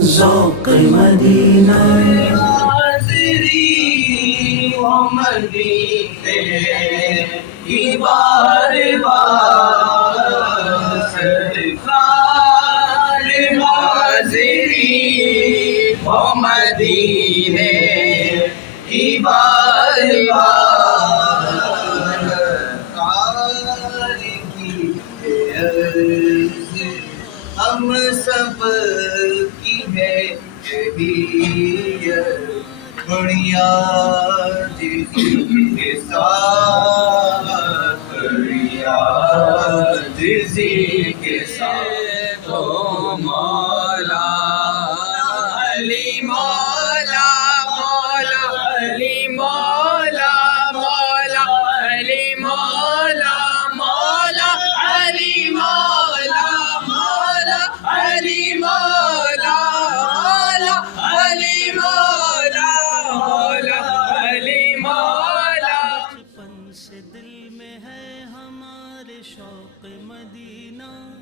ذوق مدینہ حاضری و مدینے کی بار بار سرکار حاضری و مدینے کی بار بار کار کی عرض ہم سب کی ہے یہی بنیاد کے ساتھ بنیاد کے ساتھ او مولا علی مولا مولا علی مولا مولا علی مولا مولا علی مولا مولا علی مولا مولا علی مولا مولا علی مولا بچپن سے دل میں ہے ہمارے شوق مدینہ